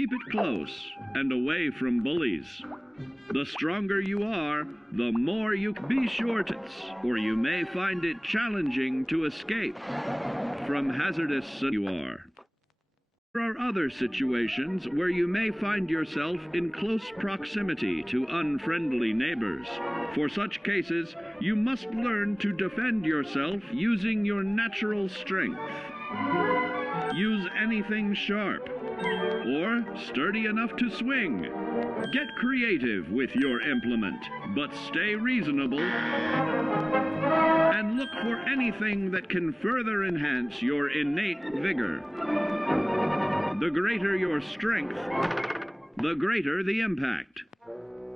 Keep it close and away from bullies. The stronger you are, the more you be sure to, or you may find it challenging to escape from hazardous you are. There are other situations where you may find yourself in close proximity to unfriendly neighbors. For such cases, you must learn to defend yourself using your natural strength. Use anything sharp or sturdy enough to swing. Get creative with your implement, but stay reasonable and look for anything that can further enhance your innate vigor. The greater your strength, the greater the impact.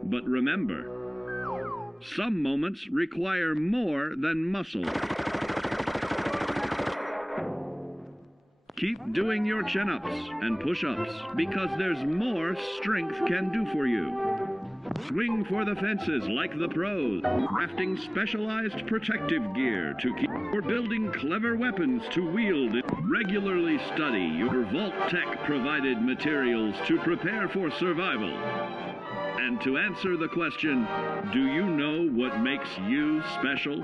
But remember, some moments require more than muscle. Keep doing your chin-ups and push-ups because there's more strength can do for you. Swing for the fences like the pros, crafting specialized protective gear to keep, or building clever weapons to wield. Regularly study your Vault-Tec provided materials to prepare for survival. And to answer the question, do you know what makes you special?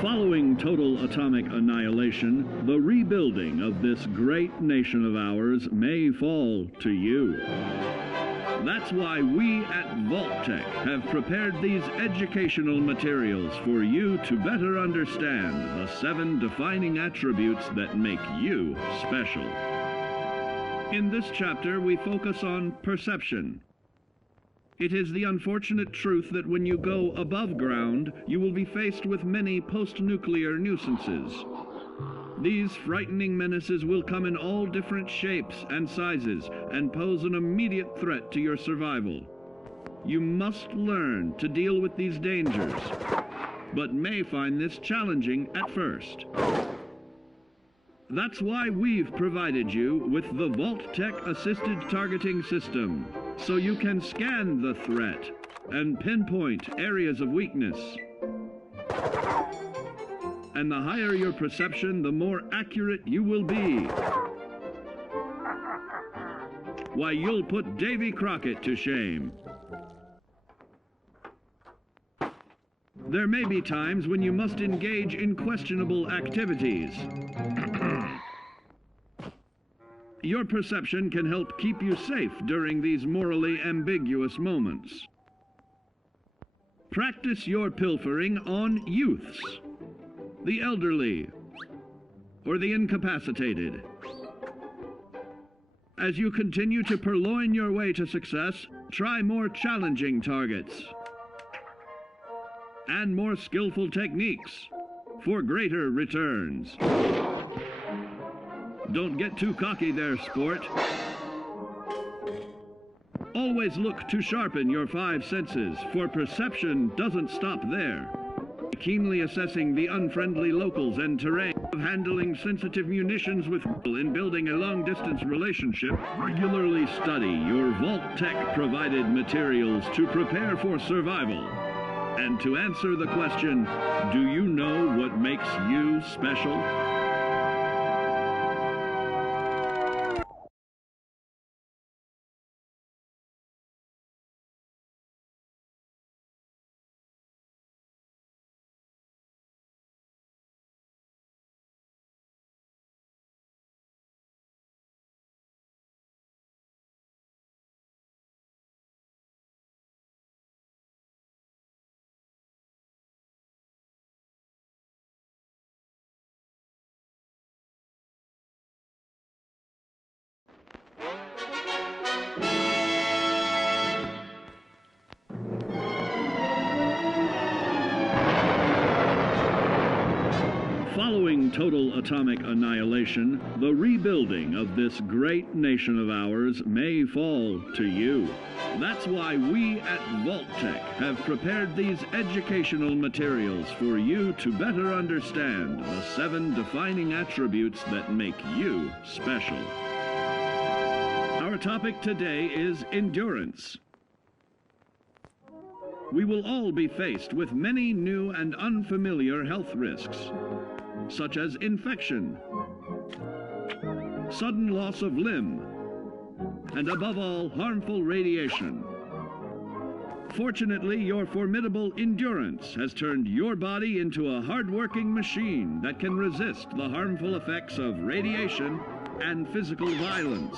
Following total atomic annihilation, the rebuilding of this great nation of ours may fall to you. That's why we at Vault-Tec have prepared these educational materials for you to better understand the 7 defining attributes that make you special. In this chapter, we focus on perception. It is the unfortunate truth that when you go above ground, you will be faced with many post-nuclear nuisances. These frightening menaces will come in all different shapes and sizes and pose an immediate threat to your survival. You must learn to deal with these dangers, but may find this challenging at first. That's why we've provided you with the Vault-Tec Assisted Targeting System, so you can scan the threat and pinpoint areas of weakness. And the higher your perception, the more accurate you will be. Why, you'll put Davy Crockett to shame. There may be times when you must engage in questionable activities. Your perception can help keep you safe during these morally ambiguous moments. Practice your pilfering on youths, the elderly, or the incapacitated. As you continue to purloin your way to success, try more challenging targets and more skillful techniques for greater returns. Don't get too cocky there, sport. Always look to sharpen your 5 senses, for perception doesn't stop there. Keenly assessing the unfriendly locals and terrain, of handling sensitive munitions with in building a long-distance relationship, regularly study your Vault-Tec provided materials to prepare for survival. And to answer the question, do you know what makes you special? Following total atomic annihilation, the rebuilding of this great nation of ours may fall to you. That's why we at Vault-Tec have prepared these educational materials for you to better understand the 7 defining attributes that make you special. Our topic today is endurance. We will all be faced with many new and unfamiliar health risks, such as infection, sudden loss of limb, and above all, harmful radiation. Fortunately, your formidable endurance has turned your body into a hard-working machine that can resist the harmful effects of radiation and physical violence.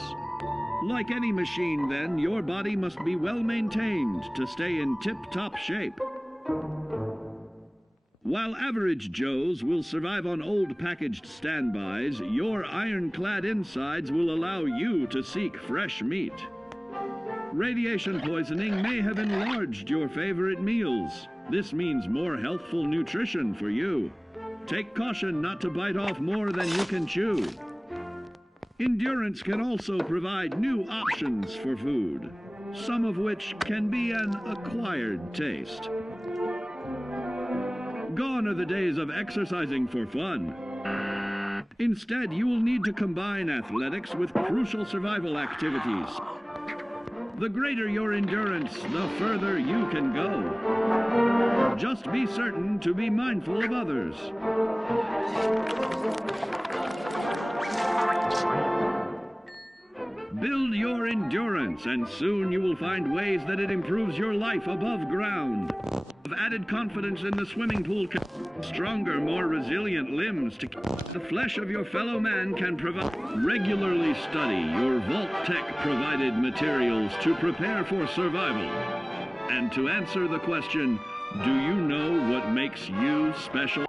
Like any machine, then, your body must be well maintained to stay in tip-top shape. While average Joes will survive on old packaged standbys, your ironclad insides will allow you to seek fresh meat. Radiation poisoning may have enlarged your favorite meals. This means more healthful nutrition for you. Take caution not to bite off more than you can chew. Endurance can also provide new options for food, some of which can be an acquired taste. Gone are the days of exercising for fun. Instead, you will need to combine athletics with crucial survival activities. The greater your endurance, the further you can go. Just be certain to be mindful of others. Build your endurance, and soon you will find ways that it improves your life above ground. Of added confidence in the swimming pool, stronger, more resilient limbs to the flesh of your fellow man can provide. Regularly study your Vault-Tec provided materials to prepare for survival. And to answer the question, do you know what makes you special?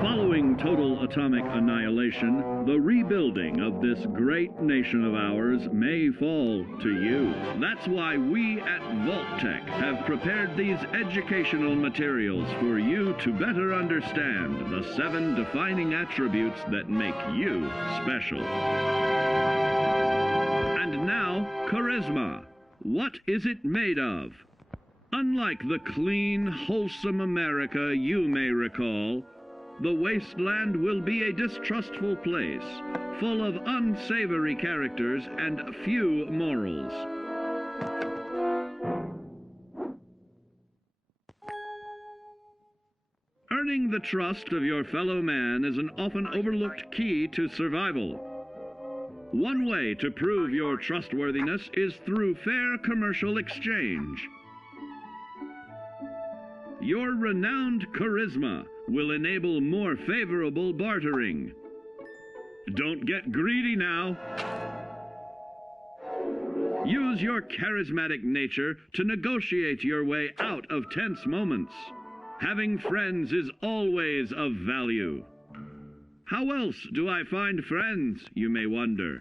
Following total atomic annihilation, the rebuilding of this great nation of ours may fall to you. That's why we at Vault-Tec have prepared these educational materials for you to better understand the 7 defining attributes that make you special. And now, charisma. What is it made of? Unlike the clean, wholesome America you may recall, the wasteland will be a distrustful place, full of unsavory characters and few morals. Earning the trust of your fellow man is an often overlooked key to survival. One way to prove your trustworthiness is through fair commercial exchange. Your renowned charisma will enable more favorable bartering. Don't get greedy now. Use your charismatic nature to negotiate your way out of tense moments. Having friends is always of value. How else do I find friends, you may wonder?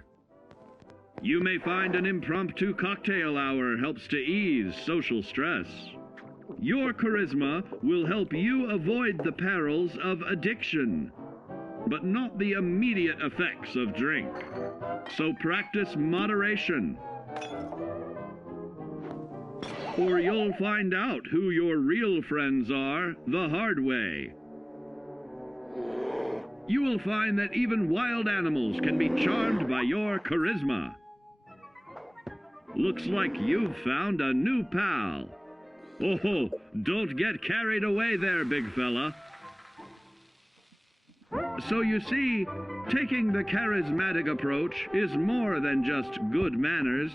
You may find an impromptu cocktail hour helps to ease social stress. Your charisma will help you avoid the perils of addiction, but not the immediate effects of drink. So practice moderation, or you'll find out who your real friends are the hard way. You will find that even wild animals can be charmed by your charisma. Looks like you've found a new pal. Oh, don't get carried away there, big fella. So you see, taking the charismatic approach is more than just good manners.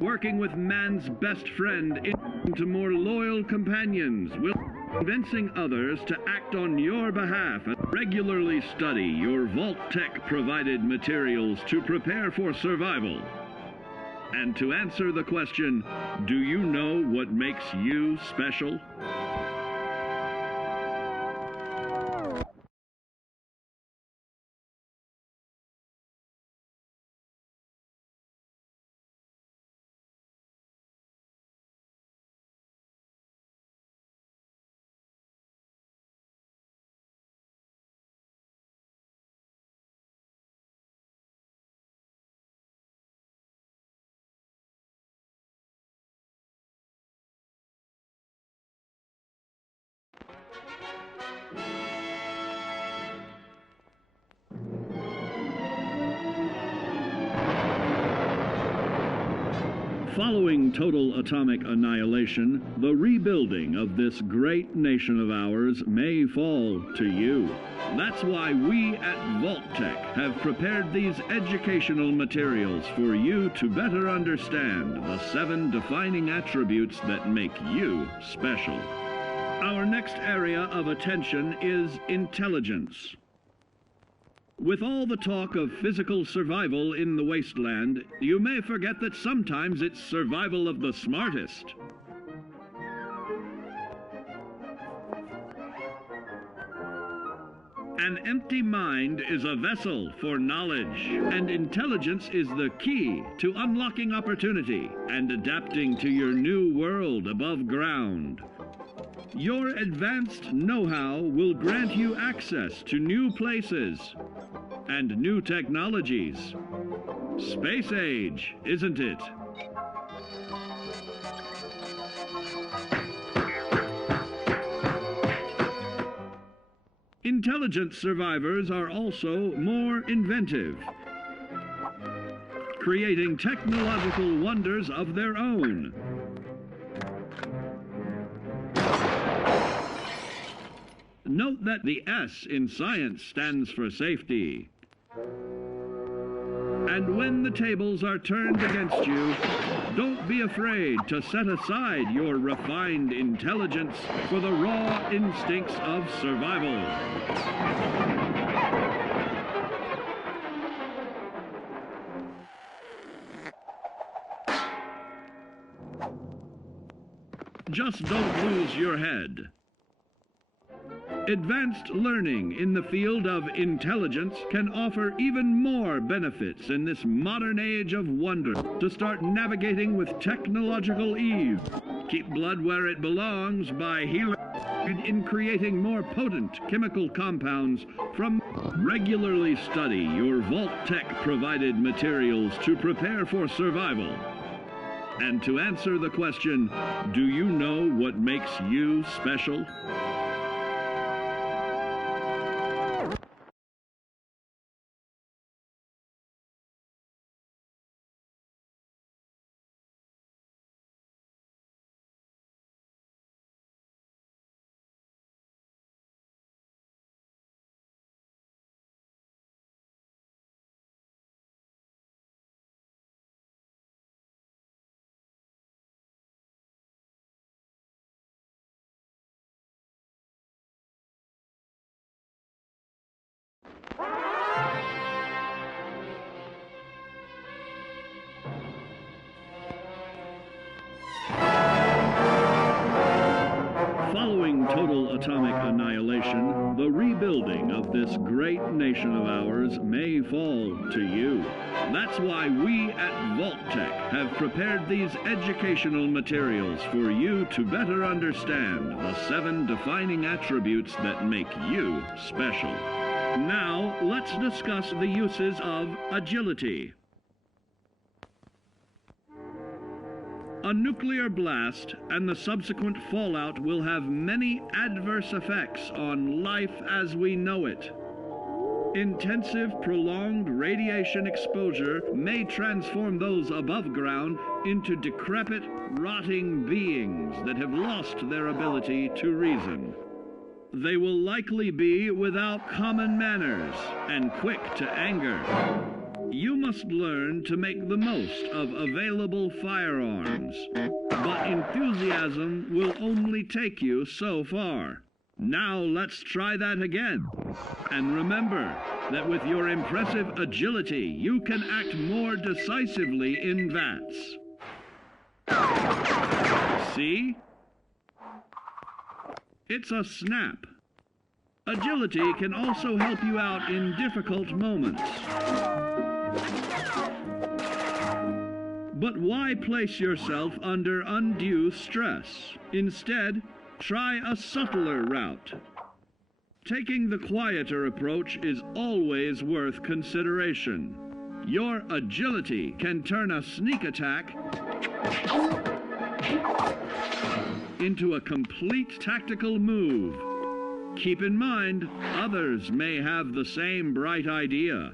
Working with man's best friend into more loyal companions will convincing others to act on your behalf and regularly study your Vault-Tec provided materials to prepare for survival. And to answer the question, do you know what makes you special? Following total atomic annihilation, the rebuilding of this great nation of ours may fall to you. That's why we at Vault-Tec have prepared these educational materials for you to better understand the 7 defining attributes that make you special. Our next area of attention is intelligence. With all the talk of physical survival in the wasteland, you may forget that sometimes it's survival of the smartest. An empty mind is a vessel for knowledge, and intelligence is the key to unlocking opportunity and adapting to your new world above ground. Your advanced know-how will grant you access to new places and new technologies. Space age, isn't it? Intelligent survivors are also more inventive, creating technological wonders of their own. Note that the S in science stands for safety. And when the tables are turned against you, don't be afraid to set aside your refined intelligence for the raw instincts of survival. Just don't lose your head. Advanced learning in the field of intelligence can offer even more benefits in this modern age of wonder to start navigating with technological ease. Keep blood where it belongs by healing in creating more potent chemical compounds from regularly study your Vault-Tec provided materials to prepare for survival. And to answer the question, do you know what makes you special? Following total atomic annihilation, the rebuilding of this great nation of ours may fall to you. That's why we at Vault-Tec have prepared these educational materials for you to better understand the 7 defining attributes that make you special. Now, let's discuss the uses of agility. A nuclear blast and the subsequent fallout will have many adverse effects on life as we know it. Intensive, prolonged radiation exposure may transform those above ground into decrepit, rotting beings that have lost their ability to reason. they will likely be without common manners and quick to anger. You must learn to make the most of available firearms, but enthusiasm will only take you so far. Now let's try that again. And remember that with your impressive agility, you can act more decisively in VATS. See? It's a snap. Agility can also help you out in difficult moments. But why place yourself under undue stress? Instead, try a subtler route. Taking the quieter approach is always worth consideration. Your agility can turn a sneak attack into a complete tactical move. Keep in mind, others may have the same bright idea.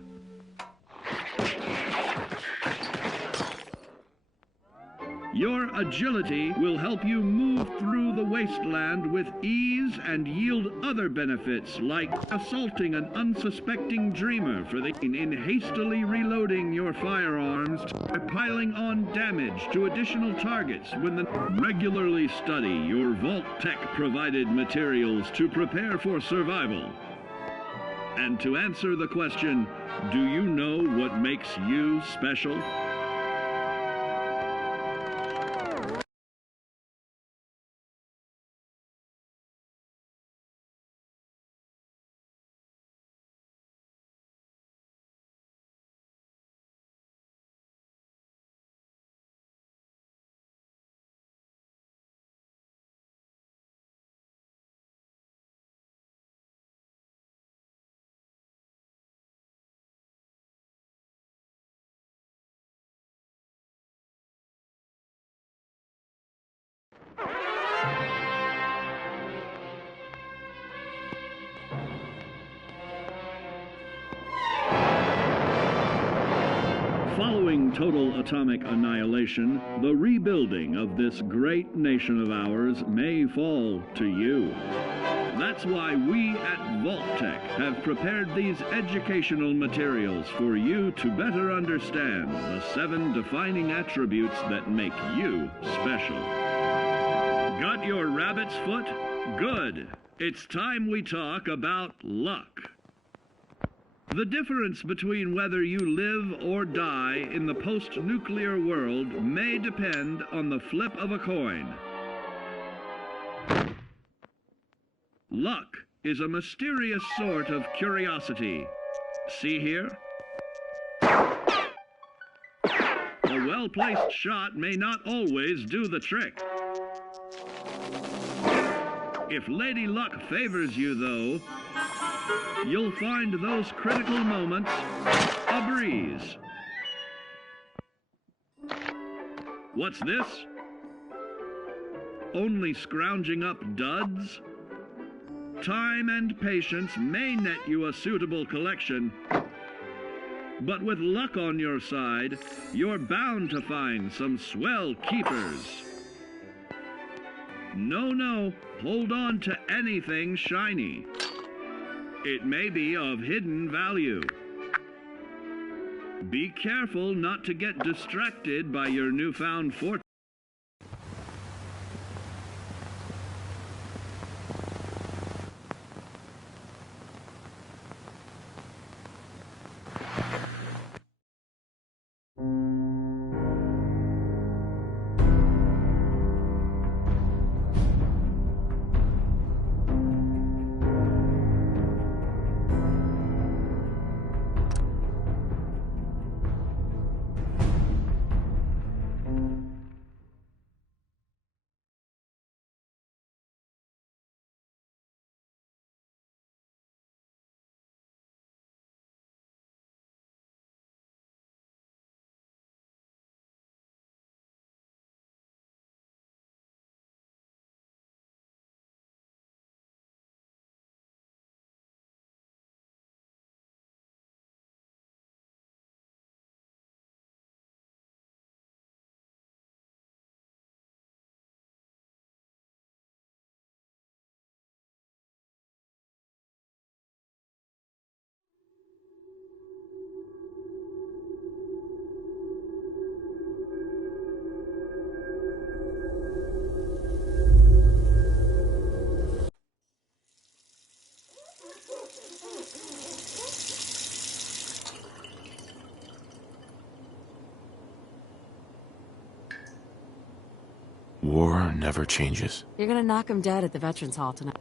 Your agility will help you move through the wasteland with ease and yield other benefits, like assaulting an unsuspecting dreamer in hastily reloading your firearms, or piling on damage to additional targets regularly study your Vault Tech-provided materials to prepare for survival. And to answer the question, do you know what makes you special? Following total atomic annihilation, the rebuilding of this great nation of ours may fall to you. That's why we at Vault-Tec have prepared these educational materials for you to better understand the 7 defining attributes that make you special. Got your rabbit's foot? Good. It's time we talk about luck. The difference between whether you live or die in the post-nuclear world may depend on the flip of a coin. Luck is a mysterious sort of curiosity. See here? A well-placed shot may not always do the trick. If Lady Luck favors you, though, you'll find those critical moments a breeze. What's this? Only scrounging up duds? Time and patience may net you a suitable collection, but with luck on your side, you're bound to find some swell keepers. No, hold on to anything shiny. It may be of hidden value. Be careful not to get distracted by your newfound fortune. War never changes. You're gonna knock him dead at the Veterans Hall tonight.